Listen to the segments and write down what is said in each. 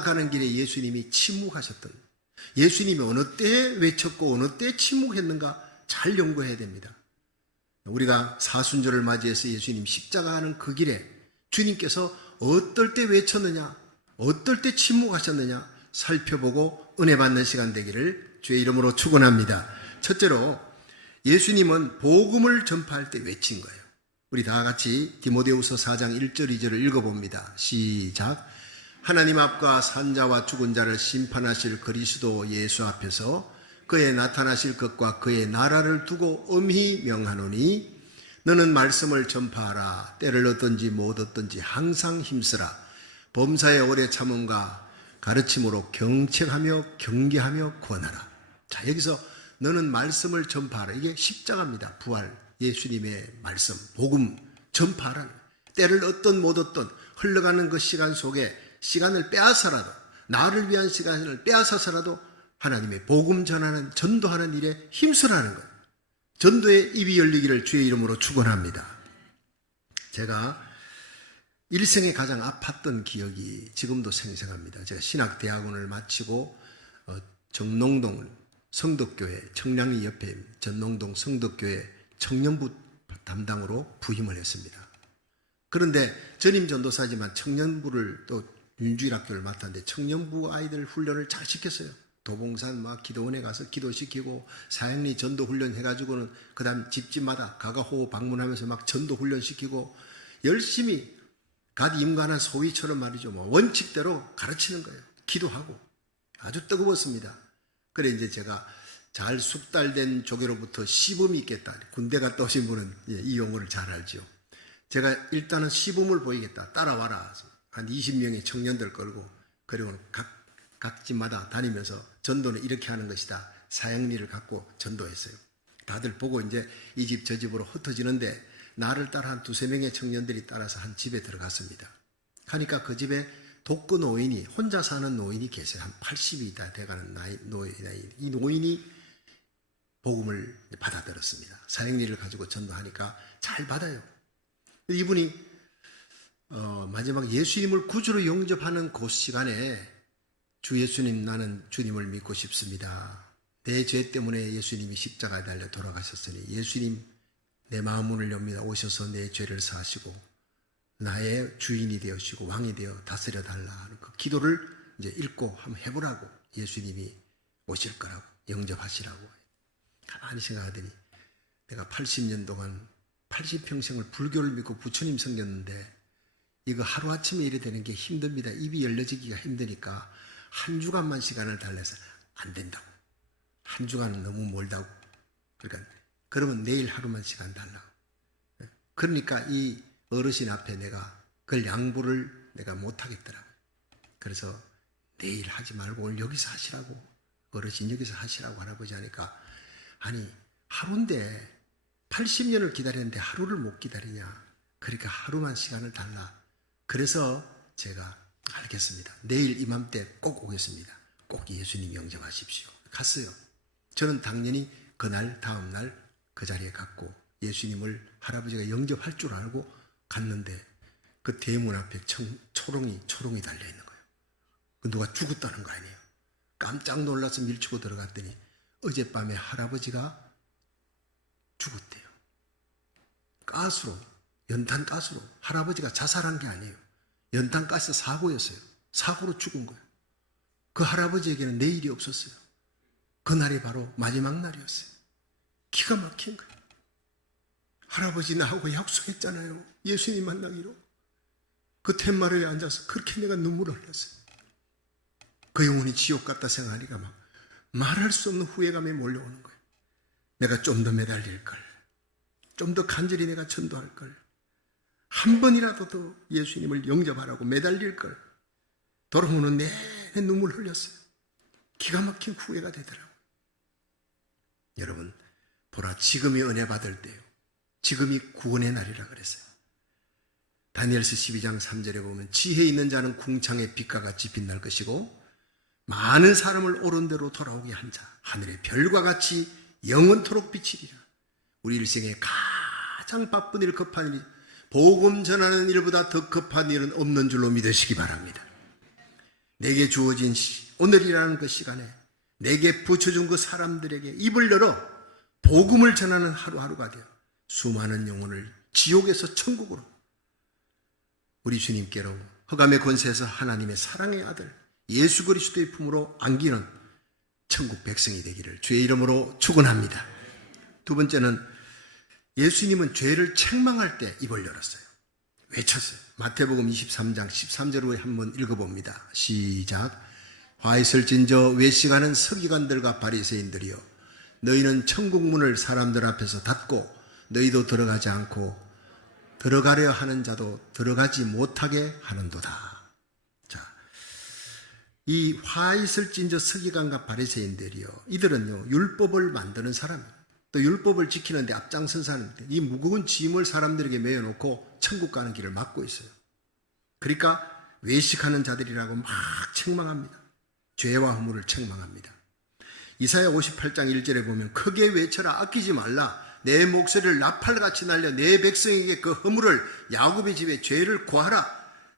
올라가는 길에 예수님이 침묵하셨던, 예수님이 어느 때에 외쳤고 어느 때에 침묵했는가 잘 연구해야 됩니다. 우리가 사순절을 맞이해서 예수님 십자가 가는 그 길에 주님께서 어떨 때 외쳤느냐, 어떨 때 침묵하셨느냐 살펴보고 은혜 받는 시간 되기를 주의 이름으로 축원합니다. 첫째로 예수님은 복음을 전파할 때 외친 거예요. 우리 다 같이 디모데후서 4장 1절 2절을 읽어봅니다. 시작. 하나님 앞과 산자와 죽은 자를 심판하실 그리스도 예수 앞에서 그의 나타나실 것과 그의 나라를 두고 엄히 명하노니 너는 말씀을 전파하라. 때를 얻든지 못 얻든지 항상 힘쓰라. 범사의 오래 참음과 가르침으로 경책하며 경계하며 권하라. 자, 여기서 너는 말씀을 전파하라. 이게 십자가입니다. 부활, 예수님의 말씀, 복음 전파하라. 때를 얻든 못 얻든 흘러가는 그 시간 속에 시간을 빼앗아라도, 나를 위한 시간을 빼앗아서라도 하나님의 복음 전하는, 전도하는 일에 힘쓰라는 것. 전도의 입이 열리기를 주의 이름으로 축원합니다. 제가 일생에 가장 아팠던 기억이 지금도 생생합니다. 제가 신학대학원을 마치고 정농동 성덕교회, 청량리 옆에 전농동 성덕교회 청년부 담당으로 부임을 했습니다. 그런데 전임 전도사지만 청년부를 또 윤주일학교를 맡았는데 청년부 아이들 훈련을 잘 시켰어요. 도봉산 막 기도원에 가서 기도시키고 사형리 전도 훈련 해가지고는 그 다음 집집마다 가가호호 방문하면서 막 전도 훈련 시키고 열심히 갓 임관한 소위처럼 말이죠. 뭐 원칙대로 가르치는 거예요. 기도하고 아주 뜨거웠습니다. 그래 이제 제가 잘 숙달된 조개로부터 시범이 있겠다. 군대 갔다 오신 분은 이 용어를 잘 알죠. 제가 일단은 시범을 보이겠다. 따라와라. 한 20명의 청년들 끌고 그리고 각 집마다 다니면서 전도는 이렇게 하는 것이다. 사형리를 갖고 전도했어요. 다들 보고 이제 이 집 저 집으로 흩어지는데 나를 따라 한 두세 명의 청년들이 따라서 한 집에 들어갔습니다. 하니까 그 집에 독거 노인이, 혼자 사는 노인이 계세요. 한 80이 다 돼가는 노인. 이 노인이 복음을 받아들였습니다. 사형리를 가지고 전도하니까 잘 받아요. 이분이 마지막 예수님을 구주로 영접하는 그 시간에 주 예수님, 나는 주님을 믿고 싶습니다. 내 죄 때문에 예수님이 십자가에 달려 돌아가셨으니 예수님 내 마음 문을 엽니다. 오셔서 내 죄를 사하시고 나의 주인이 되시고 왕이 되어 다스려 달라 하는 그 기도를 이제 읽고 한번 해보라고, 예수님이 오실 거라고, 영접하시라고. 가만히 생각하더니 내가 80년 동안 80평생을 불교를 믿고 부처님 섬겼는데 이거 하루아침에 이래 되는 게 힘듭니다. 입이 열려지기가 힘드니까 한 주간만 시간을 달래서 안 된다고. 한 주간은 너무 멀다고. 그러니까 그러면 내일 하루만 시간 달라고. 그러니까 이 어르신 앞에 내가 그걸 양보를 내가 못하겠더라고. 그래서 내일 하지 말고 오늘 여기서 하시라고. 어르신 여기서 하시라고 할아버지 하니까, 아니 하루인데 80년을 기다렸는데 하루를 못 기다리냐. 그러니까 하루만 시간을 달라. 그래서 제가 알겠습니다. 내일 이맘때 꼭 오겠습니다. 꼭 예수님 영접하십시오. 갔어요. 저는 당연히 그날 다음날 그 자리에 갔고 예수님을 할아버지가 영접할 줄 알고 갔는데 그 대문 앞에 초롱이 달려있는 거예요. 누가 죽었다는 거 아니에요. 깜짝 놀라서 밀치고 들어갔더니 어젯밤에 할아버지가 죽었대요. 가스로, 연탄 가스로. 할아버지가 자살한 게 아니에요. 연탄 가스 사고였어요. 사고로 죽은 거예요. 그 할아버지에게는 내일이 없었어요. 그날이 바로 마지막 날이었어요. 기가 막힌 거예요. 할아버지 나하고 약속했잖아요. 예수님 만나기로. 그 툇마루에 앉아서 그렇게 내가 눈물을 흘렸어요. 그 영혼이 지옥 같다 생각하니까 막 말할 수 없는 후회감이 몰려오는 거예요. 내가 좀 더 매달릴 걸. 좀 더 간절히 내가 전도할 걸. 한 번이라도 더 예수님을 영접하라고 매달릴 걸. 돌아오는 내내 눈물 흘렸어요. 기가 막힌 후회가 되더라고요. 여러분, 보라, 지금이 은혜 받을 때요. 지금이 구원의 날이라 그랬어요. 다니엘서 12장 3절에 보면 지혜 있는 자는 궁창의 빛과 같이 빛날 것이고 많은 사람을 옳은 대로 돌아오게 한 자 하늘의 별과 같이 영원토록 비치리라. 우리 일생에 가장 바쁜 일, 급한 일, 복음 전하는 일보다 더 급한 일은 없는 줄로 믿으시기 바랍니다. 내게 주어진 오늘이라는 그 시간에 내게 붙여준 그 사람들에게 입을 열어 복음을 전하는 하루하루가 되어 수많은 영혼을 지옥에서 천국으로 우리 주님께로 흑암의 권세에서 하나님의 사랑의 아들 예수 그리스도의 품으로 안기는 천국 백성이 되기를 주의 이름으로 축원합니다. 두 번째는 예수님은 죄를 책망할 때 입을 열었어요. 외쳤어요. 마태복음 23장 13절로 한번 읽어봅니다. 시작. 화 있을진저 외식하는 서기관들과 바리새인들이여 너희는 천국 문을 사람들 앞에서 닫고 너희도 들어가지 않고 들어가려 하는 자도 들어가지 못하게 하는도다. 자, 이 화 있을진저 서기관과 바리새인들이요, 이들은요 율법을 만드는 사람, 또 율법을 지키는데 앞장선 사람인데 이 무거운 짐을 사람들에게 매여놓고 천국 가는 길을 막고 있어요. 그러니까 외식하는 자들이라고 막 책망합니다. 죄와 허물을 책망합니다. 이사야 58장 1절에 보면 크게 외쳐라, 아끼지 말라, 내 목소리를 나팔같이 날려 내 백성에게 그 허물을, 야곱의 집에 죄를 구하라,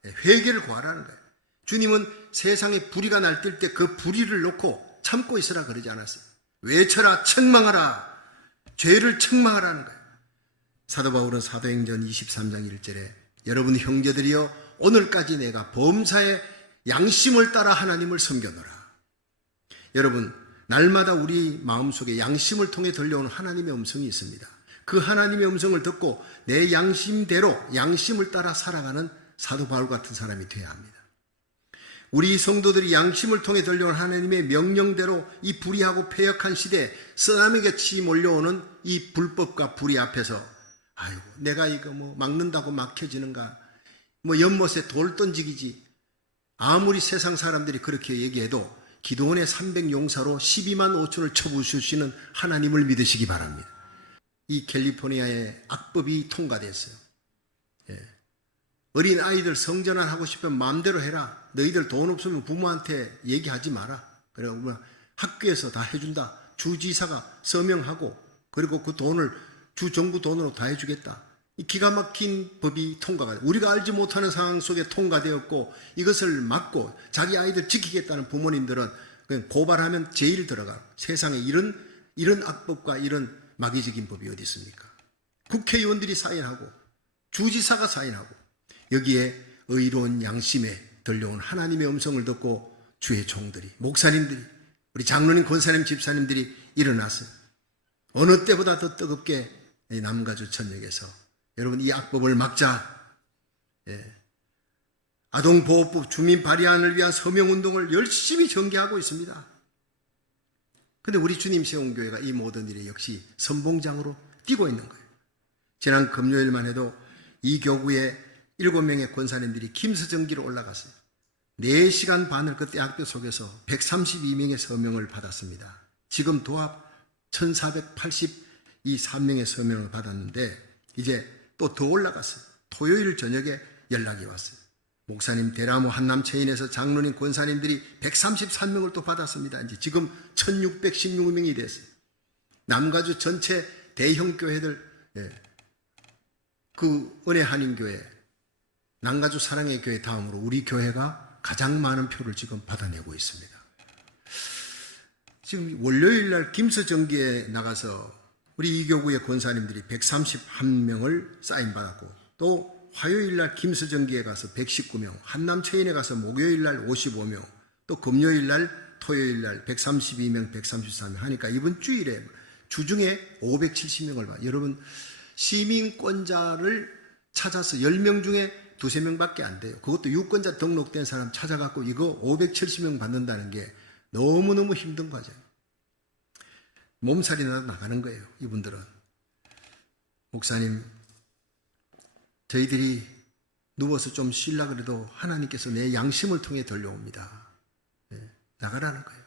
회개를 구하라는 거예요. 주님은 세상에 불의가 날뛸 때 그 불의를 놓고 참고 있으라 그러지 않았어요. 외쳐라, 책망하라, 죄를 책망하라는 거예요. 사도 바울은 사도행전 23장 1절에 여러분 형제들이여 오늘까지 내가 범사의 양심을 따라 하나님을 섬겨노라. 여러분, 날마다 우리 마음속에 양심을 통해 들려오는 하나님의 음성이 있습니다. 그 하나님의 음성을 듣고 내 양심대로 양심을 따라 살아가는 사도 바울 같은 사람이 되어야 합니다. 우리 성도들이 양심을 통해 들려오는 하나님의 명령대로 이 불의하고 패역한 시대에 쓰나미같이 몰려오는 이 불법과 불의 앞에서 아이고 내가 이거 뭐 막는다고 막혀지는가, 뭐 연못에 돌 던지기지, 아무리 세상 사람들이 그렇게 얘기해도 기도원의 300용사로 12만 5천을 쳐부수시는 하나님을 믿으시기 바랍니다. 이 캘리포니아의 악법이 통과됐어요. 어린 아이들 성전환 하고 싶으면 마음대로 해라. 너희들 돈 없으면 부모한테 얘기하지 마라. 그리고 학교에서 다 해준다. 주지사가 서명하고 그리고 그 돈을 주정부 돈으로 다 해주겠다. 이 기가 막힌 법이 통과가 돼요. 우리가 알지 못하는 상황 속에 통과되었고 이것을 막고 자기 아이들 지키겠다는 부모님들은 그냥 고발하면 제일 들어가. 세상에 이런 악법과 이런 마귀적인 법이 어디 있습니까? 국회의원들이 사인하고 주지사가 사인하고 여기에 의로운 양심에 들려온 하나님의 음성을 듣고 주의 종들이, 목사님들이, 우리 장로님, 권사님, 집사님들이 일어났어요. 어느 때보다 더 뜨겁게 남가주 천역에서 여러분 이 악법을 막자, 아동보호법 주민 발의안을 위한 서명운동을 열심히 전개하고 있습니다. 그런데 우리 주님 세운 교회가 이 모든 일에 역시 선봉장으로 뛰고 있는 거예요. 지난 금요일만 해도 이 교구에 7명의 권사님들이 김서정기로 올라갔어요. 4시간 반을 그때 학교 속에서 132명의 서명을 받았습니다. 지금 도합 1483명의 서명을 받았는데 이제 또 더 올라갔어요. 토요일 저녁에 연락이 왔어요. 목사님 대나무 한남체인에서 장로님 권사님들이 133명을 또 받았습니다. 이제 지금 1616명이 됐어요. 남가주 전체 대형 교회들, 그 은혜 한인교회, 남가주 사랑의 교회 다음으로 우리 교회가 가장 많은 표를 지금 받아내고 있습니다. 지금 월요일날 김서정기에 나가서 우리 이 교구의 권사님들이 131명을 사인받았고 또 화요일날 김서정기에 가서 119명, 한남체인에 가서 목요일날 55명, 또 금요일날 토요일날 132명, 133명 하니까 이번 주일에 주중에 570명을 봐. 여러분 시민권자를 찾아서 10명 중에 2~3명밖에 안 돼요. 그것도 유권자 등록된 사람 찾아갖고 이거 570명 받는다는 게 너무너무 힘든 과정. 몸살이나 나가는 거예요. 이분들은. 목사님, 저희들이 누워서 좀 쉬려고 그래도 하나님께서 내 양심을 통해 들려옵니다. 나가라는 거예요.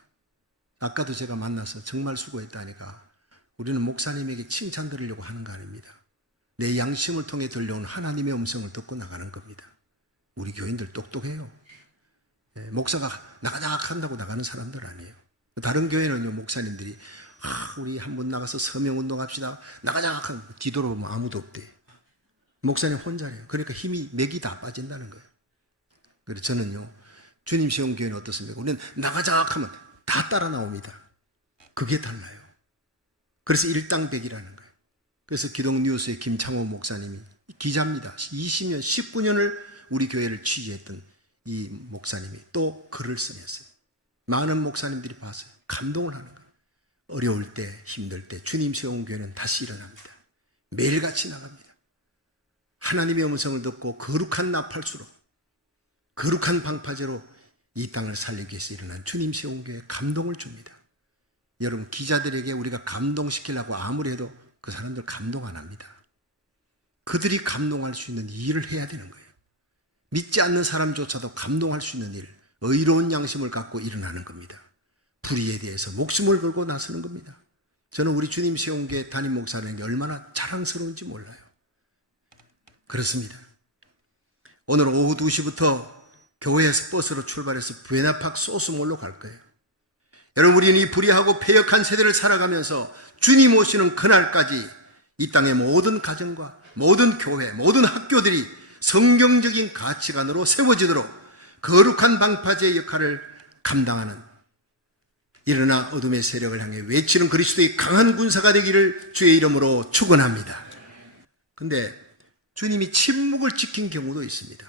아까도 제가 만나서 정말 수고했다니까 우리는 목사님에게 칭찬 드리려고 하는 거 아닙니다. 내 양심을 통해 들려온 하나님의 음성을 듣고 나가는 겁니다. 우리 교인들 똑똑해요. 목사가 나가자 한다고 나가는 사람들 아니에요. 다른 교회는요, 목사님들이 우리 한번 나가서 서명운동 합시다. 나가자 하면 뒤돌아보면 아무도 없대. 목사님 혼자래요. 그러니까 힘이 맥이 다 빠진다는 거예요. 그래서 저는요, 주님 세운 교회는 어떻습니까? 우리는 나가자 하면 다 따라 나옵니다. 그게 달라요. 그래서 일당백이라는 거예요. 그래서 기독뉴스의 김창호 목사님이 기자입니다. 20년, 19년을 우리 교회를 취재했던 이 목사님이 또 글을 써냈어요. 많은 목사님들이 봤어요. 감동을 하는 거예요. 어려울 때, 힘들 때 주님 세운 교회는 다시 일어납니다. 매일같이 나갑니다. 하나님의 음성을 듣고 거룩한 나팔수로, 거룩한 방파제로 이 땅을 살리기 위해서 일어난 주님 세운 교회에 감동을 줍니다. 여러분, 기자들에게 우리가 감동시키려고 아무리 해도 그 사람들 감동 안 합니다. 그들이 감동할 수 있는 일을 해야 되는 거예요. 믿지 않는 사람조차도 감동할 수 있는 일, 의로운 양심을 갖고 일어나는 겁니다. 불의에 대해서 목숨을 걸고 나서는 겁니다. 저는 우리 주님 세운 교회 담임 목사라는 게 얼마나 자랑스러운지 몰라요. 그렇습니다. 오늘 오후 2시부터 교회에서 버스로 출발해서 부에나팍 소스몰로 갈 거예요. 여러분, 우리는 이 불의하고 패역한 세대를 살아가면서 주님 오시는 그날까지 이 땅의 모든 가정과 모든 교회, 모든 학교들이 성경적인 가치관으로 세워지도록 거룩한 방파제의 역할을 감당하는, 일어나 어둠의 세력을 향해 외치는 그리스도의 강한 군사가 되기를 주의 이름으로 축원합니다. 근데 주님이 침묵을 지킨 경우도 있습니다.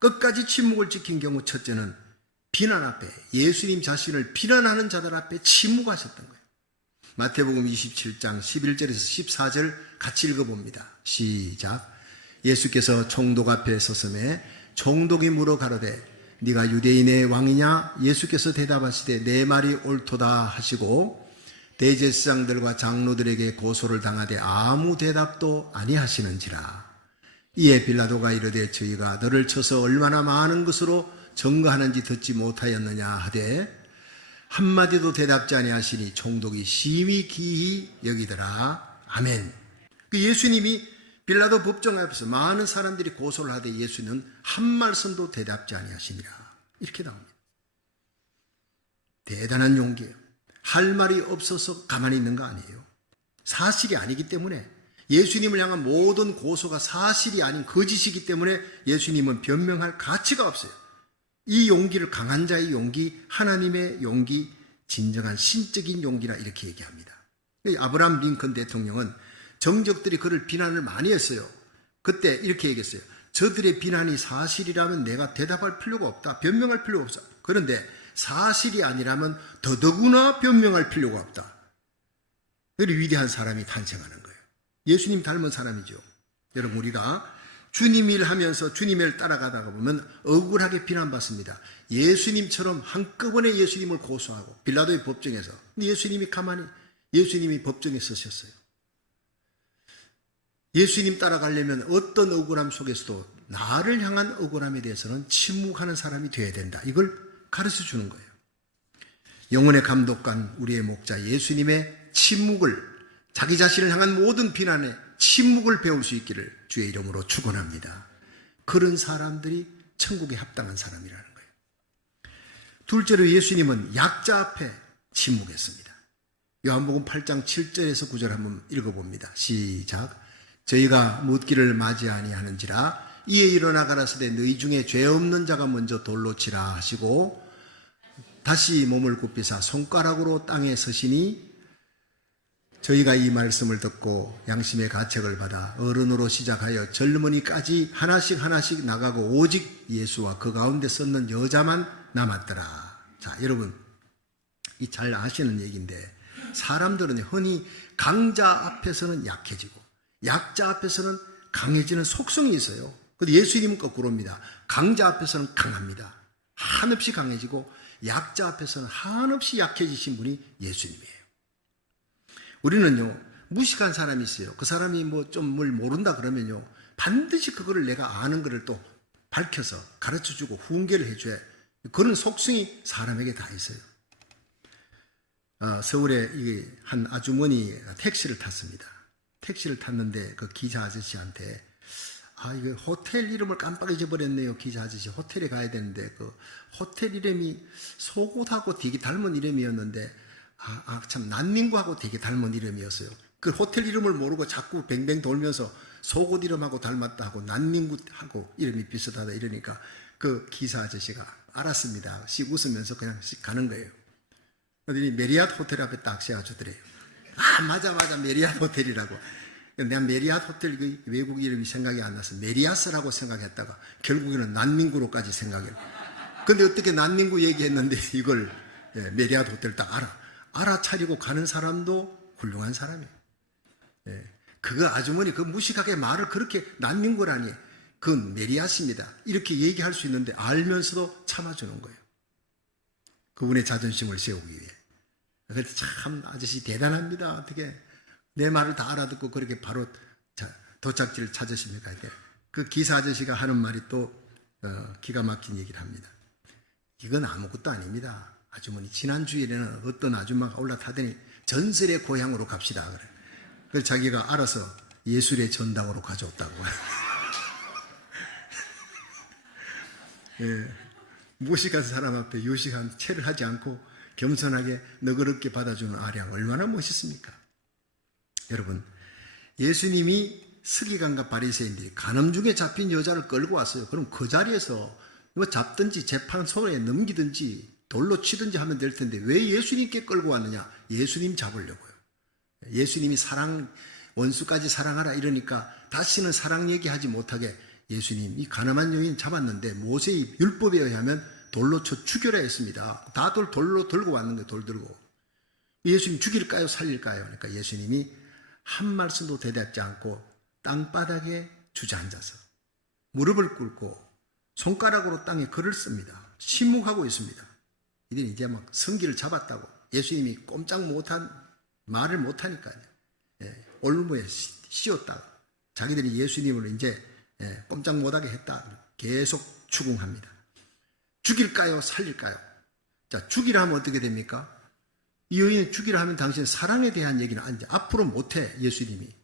끝까지 침묵을 지킨 경우, 첫째는 비난 앞에, 예수님 자신을 비난하는 자들 앞에 침묵하셨던 거예요. 마태복음 27장 11절에서 14절 같이 읽어봅니다. 시작. 예수께서 총독 앞에 서서매 총독이 물어 가로되 네가 유대인의 왕이냐? 예수께서 대답하시되 내 말이 옳도다 하시고 대제사장들과 장로들에게 고소를 당하되 아무 대답도 아니하시는지라. 이에 빌라도가 이르되 저희가 너를 쳐서 얼마나 많은 것으로 증거하는지 듣지 못하였느냐 하되 한마디도 대답지 아니하시니 총독이 심히 기이 여기더라. 아멘. 예수님이 빌라도 법정 앞에서 많은 사람들이 고소를 하되 예수는 한 말씀도 대답지 아니하시니라. 이렇게 나옵니다. 대단한 용기예요. 할 말이 없어서 가만히 있는 거 아니에요. 사실이 아니기 때문에, 예수님을 향한 모든 고소가 사실이 아닌 거짓이기 때문에 예수님은 변명할 가치가 없어요. 이 용기를, 강한 자의 용기, 하나님의 용기, 진정한 신적인 용기라 이렇게 얘기합니다. 아브라함 링컨 대통령은 정적들이 그를 비난을 많이 했어요. 그때 이렇게 얘기했어요. 저들의 비난이 사실이라면 내가 대답할 필요가 없다. 변명할 필요가 없어. 그런데 사실이 아니라면 더더구나 변명할 필요가 없다. 그리고 위대한 사람이 탄생하는 거예요. 예수님 닮은 사람이죠. 여러분, 우리가 주님 일 하면서 주님 일 따라가다가 보면 억울하게 비난받습니다. 예수님처럼 한꺼번에 예수님을 고소하고 빌라도의 법정에서, 예수님이 가만히, 예수님이 법정에 서셨어요. 예수님 따라가려면 어떤 억울함 속에서도 나를 향한 억울함에 대해서는 침묵하는 사람이 되어야 된다. 이걸 가르쳐 주는 거예요. 영혼의 감독관, 우리의 목자 예수님의 침묵을, 자기 자신을 향한 모든 비난에 침묵을 배울 수 있기를 주의 이름으로 축원합니다. 그런 사람들이 천국에 합당한 사람이라는 거예요. 둘째로 예수님은 약자 앞에 침묵했습니다. 요한복음 8장 7절에서 9절 한번 읽어봅니다. 시작. 저희가 묻기를 맞이 아니하는지라 이에 일어나 가라사대 너희 중에 죄 없는 자가 먼저 돌로 치라 하시고 다시 몸을 굽히사 손가락으로 땅에 서시니 저희가 이 말씀을 듣고 양심의 가책을 받아 어른으로 시작하여 젊은이까지 하나씩 나가고 오직 예수와 그 가운데 섰는 여자만 남았더라. 자, 여러분, 이 잘 아시는 얘기인데 사람들은 흔히 강자 앞에서는 약해지고 약자 앞에서는 강해지는 속성이 있어요. 근데 예수님은 거꾸로입니다. 강자 앞에서는 강합니다. 한없이 강해지고 약자 앞에서는 한없이 약해지신 분이 예수님이에요. 우리는요, 무식한 사람이 있어요. 그 사람이 뭐 좀 뭘 모른다 그러면요, 반드시 그거를 내가 아는 거를 또 밝혀서 가르쳐주고 훈계를 해줘야, 그런 속성이 사람에게 다 있어요. 서울에 한 아주머니가 택시를 탔습니다. 택시를 탔는데 그 기자 아저씨한테 이거 호텔 이름을 깜빡 잊어버렸네요. 기자 아저씨, 호텔에 가야 되는데 그 호텔 이름이 속옷하고 되게 닮은 이름이었는데 참 난민구하고 되게 닮은 이름이었어요. 그 호텔 이름을 모르고 자꾸 뱅뱅 돌면서 속옷 이름하고 닮았다 하고 난민구하고 이름이 비슷하다 이러니까 그 기사 아저씨가 알았습니다. 씩 웃으면서 그냥 씩 가는 거예요. 그러더니 메리앗 호텔 앞에 딱 세워주더래요. 아, 맞아, 메리앗 호텔이라고. 내가 메리앗 호텔 그 외국 이름이 생각이 안 나서 메리아스라고 생각했다가 결국에는 난민구로까지 생각해요. 근데 어떻게 난민구 얘기했는데 이걸 메리앗 호텔 딱 알아차리고 가는 사람도 훌륭한 사람이에요. 그거 아주머니 그 무식하게 말을 그렇게 난민구라니 그건 메리아스입니다. 이렇게 얘기할 수 있는데 알면서도 참아주는 거예요. 그분의 자존심을 세우기 위해. 그래서 참 아저씨 대단합니다. 어떻게 내 말을 다 알아듣고 그렇게 바로 도착지를 찾으십니까? 그 기사 아저씨가 하는 말이 또 기가 막힌 얘기를 합니다. 이건 아무것도 아닙니다. 아주머니 지난주일에는 어떤 아줌마가 올라타더니 전설의 고향으로 갑시다 그래. 그래서 자기가 알아서 예술의 전당으로 가져왔다고. 무식한 사람 앞에 유식한 체를 하지 않고 겸손하게 너그럽게 받아주는 아량 얼마나 멋있습니까? 여러분, 예수님이 서기관과 바리새인들이 간음 중에 잡힌 여자를 끌고 왔어요. 그럼 그 자리에서 잡든지 재판소에 넘기든지 돌로 치든지 하면 될 텐데 왜 예수님께 끌고 왔느냐? 예수님 잡으려고요. 예수님이 원수까지 사랑하라 이러니까 다시는 사랑 얘기하지 못하게 예수님 이 가늠한 여인 잡았는데 모세의 율법에 의하면 돌로 쳐 죽여라 했습니다. 다 돌로 들고 왔는데 돌 들고. 예수님 죽일까요? 살릴까요? 그러니까 예수님이 한 말씀도 대답지 않고 땅바닥에 주저앉아서 무릎을 꿇고 손가락으로 땅에 글을 씁니다. 침묵하고 있습니다. 이들은 이제 막 성기를 잡았다고. 예수님이 꼼짝 못한 말을 못하니까요. 올무에 씌웠다. 자기들이 예수님을 이제 꼼짝 못하게 했다. 계속 추궁합니다. 죽일까요? 살릴까요? 자, 죽이라 하면 어떻게 됩니까? 이 여인은 죽이라 하면 당신 사랑에 대한 얘기는 이제 앞으로 못해. 예수님이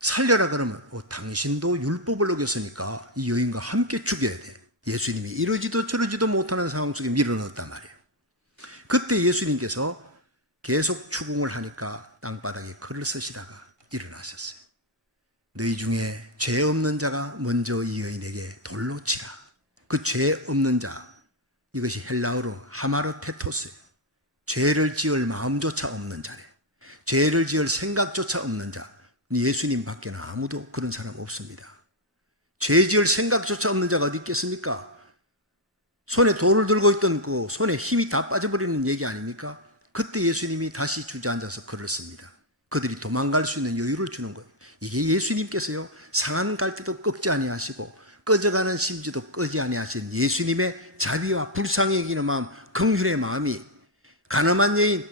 살려라 그러면 당신도 율법을 어겼으니까 이 여인과 함께 죽여야 돼. 예수님이 이러지도 저러지도 못하는 상황 속에 밀어넣었단 말이에요. 그때 예수님께서 계속 추궁을 하니까 땅바닥에 글을 쓰시다가 일어나셨어요. 너희 중에 죄 없는 자가 먼저 이 여인에게 돌로 치라. 그 죄 없는 자, 이것이 헬라어로 하마르테토스예요. 죄를 지을 마음조차 없는 자래. 죄를 지을 생각조차 없는 자. 예수님 밖에는 아무도 그런 사람 없습니다. 죄 지을 생각조차 없는 자가 어디 있겠습니까? 손에 돌을 들고 있던 그 손에 힘이 다 빠져버리는 얘기 아닙니까? 그때 예수님이 다시 주저앉아서 글을 씁니다. 그들이 도망갈 수 있는 여유를 주는 거예요. 이게 예수님께서요, 상한 갈대도 꺾지 아니하시고 꺼져가는 심지도 끄지 아니하신 예수님의 자비와 불쌍히 여기는 마음, 긍휼의 마음이 가늠한 여인,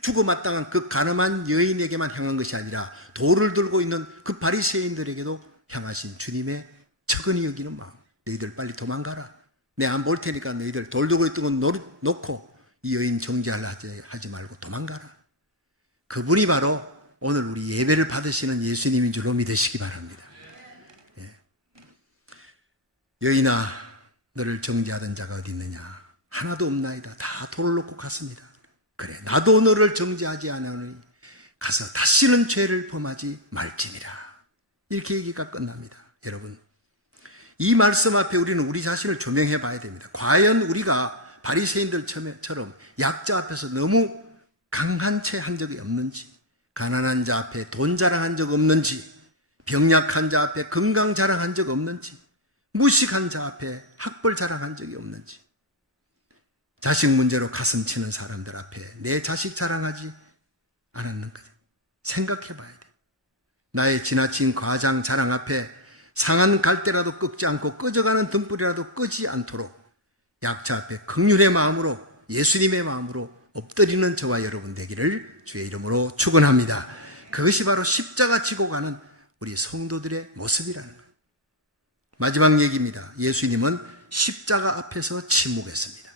죽어 마땅한 그 가늠한 여인에게만 향한 것이 아니라 돌을 들고 있는 그 바리새인들에게도 향하신 주님의 척은히 여기는 마음. 너희들 빨리 도망가라. 내 안 볼 테니까 너희들 돌 들고 있던 건 놓고 이 여인 정죄하려 하지 말고 도망가라. 그분이 바로 오늘 우리 예배를 받으시는 예수님인 줄로 믿으시기 바랍니다. 여인아, 너를 정죄하던 자가 어디 있느냐? 하나도 없나이다. 다 돌을 놓고 갔습니다. 그래, 나도 너를 정죄하지 않으니 가서 다시는 죄를 범하지 말지니라. 이렇게 얘기가 끝납니다. 여러분, 이 말씀 앞에 우리는 우리 자신을 조명해 봐야 됩니다. 과연 우리가 바리새인들처럼 약자 앞에서 너무 강한 채 한 적이 없는지, 가난한 자 앞에 돈 자랑한 적 없는지, 병약한 자 앞에 건강 자랑한 적 없는지, 무식한 자 앞에 학벌 자랑한 적이 없는지, 자식 문제로 가슴 치는 사람들 앞에 내 자식 자랑하지 않았는가 생각해 봐야 돼. 나의 지나친 과장 자랑 앞에 상한 갈대라도 꺾지 않고 꺼져가는 등불이라도 끄지 않도록 약자 앞에 긍휼의 마음으로, 예수님의 마음으로 엎드리는 저와 여러분 되기를 주의 이름으로 축원합니다. 그것이 바로 십자가 지고 가는 우리 성도들의 모습이라는 거예요. 마지막 얘기입니다. 예수님은 십자가 앞에서 침묵했습니다.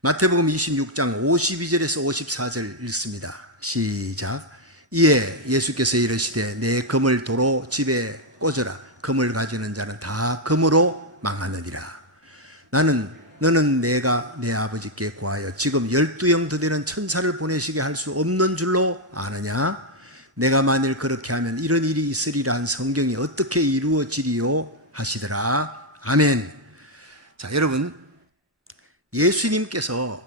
마태복음 26장 52절에서 54절 읽습니다. 시작. 이에 예수께서 이르시되 내 금을 도로 집에 꽂으라. 금을 가지는 자는 다 금으로 망하느니라. 너는 내가 내 아버지께 구하여 지금 12영 더 되는 천사를 보내시게 할 수 없는 줄로 아느냐? 내가 만일 그렇게 하면 이런 일이 있으리라 한 성경이 어떻게 이루어지리요 하시더라. 아멘. 자, 여러분, 예수님께서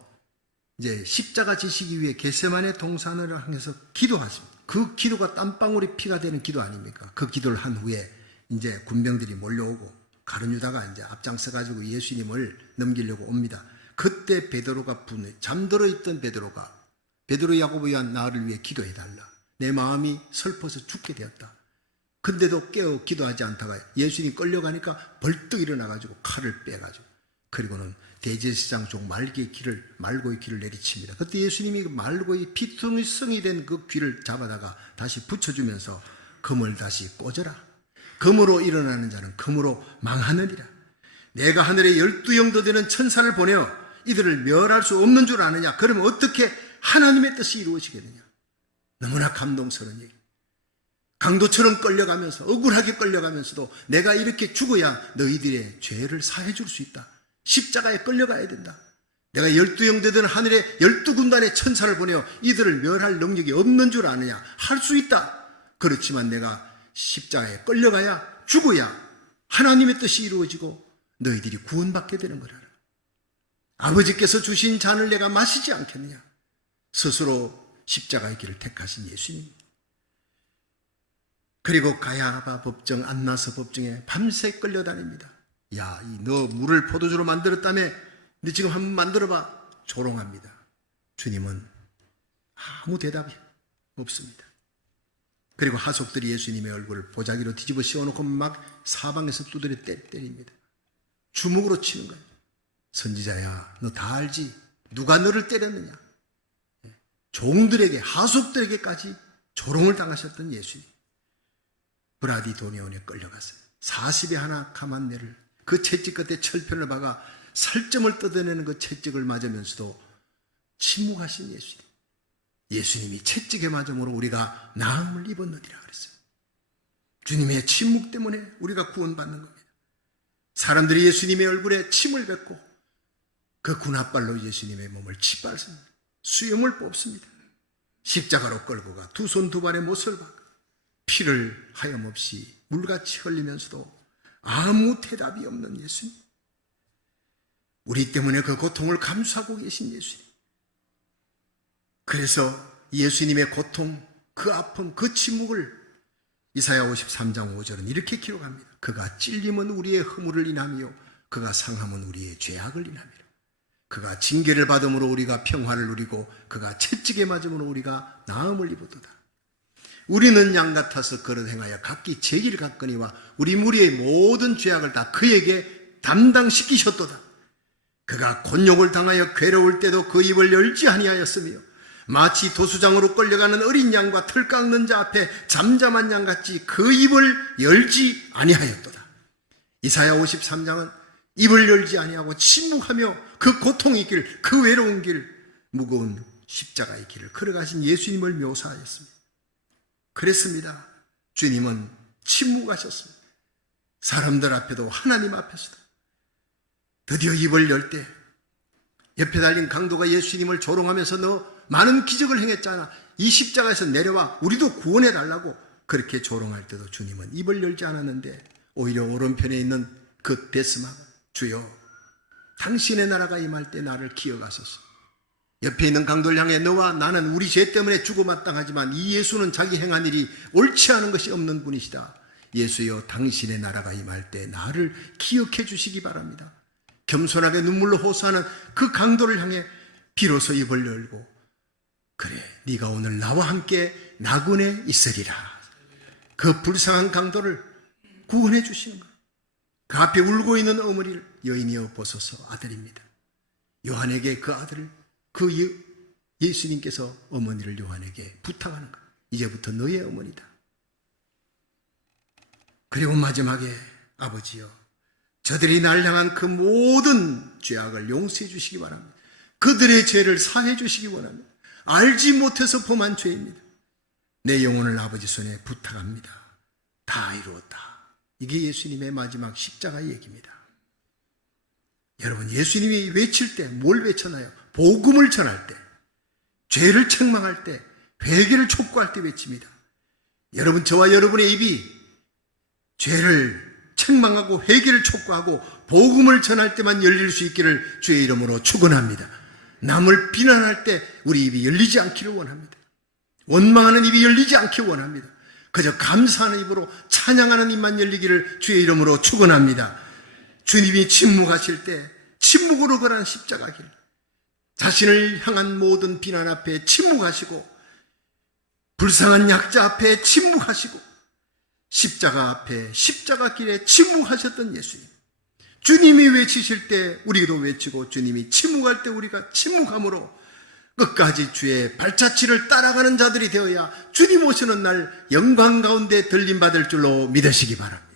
이제 십자가 지시기 위해 겟세마네 동산을 향해서 기도하십니다. 그 기도가 땀방울이 피가 되는 기도 아닙니까? 그 기도를 한 후에 이제 군병들이 몰려오고 가룟 유다가 이제 앞장서 가지고 예수님을 넘기려고 옵니다. 그때 베드로가 잠들어 있던 베드로 야고보 요한 나를 위해 기도해 달라. 내 마음이 슬퍼서 죽게 되었다. 근데도 깨어 기도하지 않다가 예수님 끌려가니까 벌떡 일어나 가지고 칼을 빼 가지고 그리고는 대제사장 쪽 말고의 귀를 내리칩니다. 그때 예수님이 말고의 피투성이 된 그 귀를 잡아다가 다시 붙여주면서 금을 다시 꽂아라. 금으로 일어나는 자는 금으로 망하느니라. 내가 하늘에 12영도 되는 천사를 보내어 이들을 멸할 수 없는 줄 아느냐. 그러면 어떻게 하나님의 뜻이 이루어지겠느냐. 너무나 감동스러운 얘기. 강도처럼 끌려가면서 억울하게 끌려가면서도 내가 이렇게 죽어야 너희들의 죄를 사해 줄 수 있다. 십자가에 끌려가야 된다. 내가 12영 되던 하늘에 12군단의 천사를 보내어 이들을 멸할 능력이 없는 줄 아느냐. 할 수 있다. 그렇지만 내가 십자가에 끌려가야 죽어야 하나님의 뜻이 이루어지고 너희들이 구원받게 되는 거라. 아버지께서 주신 잔을 내가 마시지 않겠느냐. 스스로 십자가의 길을 택하신 예수님. 그리고 가야바 법정, 안나서 법정에 밤새 끌려다닙니다. 야, 너 물을 포도주로 만들었다며? 너 지금 한번 만들어봐. 조롱합니다. 주님은 아무 대답이 없습니다. 그리고 하속들이 예수님의 얼굴을 보자기로 뒤집어 씌워놓고 막 사방에서 두드려 때립니다. 주먹으로 치는 거예요. 선지자야, 너 다 알지? 누가 너를 때렸느냐? 종들에게, 하속들에게까지 조롱을 당하셨던 예수님. 브라디도니온에 끌려갔어요. 40에 하나 가만내를 그 채찍 끝에 철편을 박아 살점을 뜯어내는 그 채찍을 맞으면서도 침묵하신 예수님. 예수님이 채찍에 맞음으로 우리가 나음을 입었느니라 그랬어요. 주님의 침묵 때문에 우리가 구원받는 겁니다. 사람들이 예수님의 얼굴에 침을 뱉고 그 군합발로 예수님의 몸을 짓밟습니다. 수염을 뽑습니다. 십자가로 끌고 가 두 손 두 발에 못을 박아 피를 하염없이 물같이 흘리면서도 아무 대답이 없는 예수님. 우리 때문에 그 고통을 감수하고 계신 예수님. 그래서 예수님의 고통, 그 아픔, 그 침묵을 이사야 53장 5절은 이렇게 기록합니다. 그가 찔림은 우리의 허물을 인하며 그가 상함은 우리의 죄악을 인하며 그가 징계를 받음으로 우리가 평화를 누리고 그가 채찍에 맞음으로 우리가 나음을 입었도다. 우리는 양 같아서 그릇 행하여 각기 제 길 갔거니와 우리 무리의 모든 죄악을 다 그에게 담당시키셨도다. 그가 곤욕을 당하여 괴로울 때도 그 입을 열지 아니하였으며 마치 도수장으로 끌려가는 어린 양과 털 깎는 자 앞에 잠잠한 양같이 그 입을 열지 아니하였도다. 이사야 53장은 입을 열지 아니하고 침묵하며 그 고통의 길, 그 외로운 길, 무거운 십자가의 길을 걸어가신 예수님을 묘사하였습니다. 그랬습니다. 주님은 침묵하셨습니다. 사람들 앞에도 하나님 앞에서도. 드디어 입을 열 때 옆에 달린 강도가 예수님을 조롱하면서 너 많은 기적을 행했잖아. 이 십자가에서 내려와 우리도 구원해 달라고 그렇게 조롱할 때도 주님은 입을 열지 않았는데 오히려 오른편에 있는 그 데스마가 주여 당신의 나라가 임할 때 나를 기억하소서. 옆에 있는 강도를 향해 너와 나는 우리 죄 때문에 죽어마땅하지만 이 예수는 자기 행한 일이 옳지 않은 것이 없는 분이시다. 예수여 당신의 나라가 임할 때 나를 기억해 주시기 바랍니다. 겸손하게 눈물로 호소하는 그 강도를 향해 비로소 입을 열고 그래 네가 오늘 나와 함께 나군에 있으리라. 그 불쌍한 강도를 구원해 주시는 거예요. 그 앞에 울고 있는 어머니를 여인이여 보소서 아들입니다. 요한에게 그 아들을 예수님께서 어머니를 요한에게 부탁하는 거예요. 이제부터 너의 어머니다. 그리고 마지막에 아버지여 저들이 날 향한 그 모든 죄악을 용서해 주시기 바랍니다. 그들의 죄를 사해 주시기 원합니다. 알지 못해서 범한 죄입니다. 내 영혼을 아버지 손에 부탁합니다. 다 이루었다. 이게 예수님의 마지막 십자가의 얘기입니다. 여러분 예수님이 외칠 때 뭘 외쳐나요? 복음을 전할 때, 죄를 책망할 때, 회개를 촉구할 때 외칩니다. 여러분, 저와 여러분의 입이 죄를 책망하고 회개를 촉구하고 복음을 전할 때만 열릴 수 있기를 주의 이름으로 축원합니다. 남을 비난할 때 우리 입이 열리지 않기를 원합니다. 원망하는 입이 열리지 않기를 원합니다. 그저 감사하는 입으로 찬양하는 입만 열리기를 주의 이름으로 축원합니다. 주님이 침묵하실 때 침묵으로 걸은 십자가 길, 자신을 향한 모든 비난 앞에 침묵하시고 불쌍한 약자 앞에 침묵하시고 십자가 앞에 십자가 길에 침묵하셨던 예수님, 주님이 외치실 때 우리도 외치고 주님이 침묵할 때 우리가 침묵함으로 끝까지 주의 발자취를 따라가는 자들이 되어야 주님 오시는 날 영광 가운데 들림받을 줄로 믿으시기 바랍니다.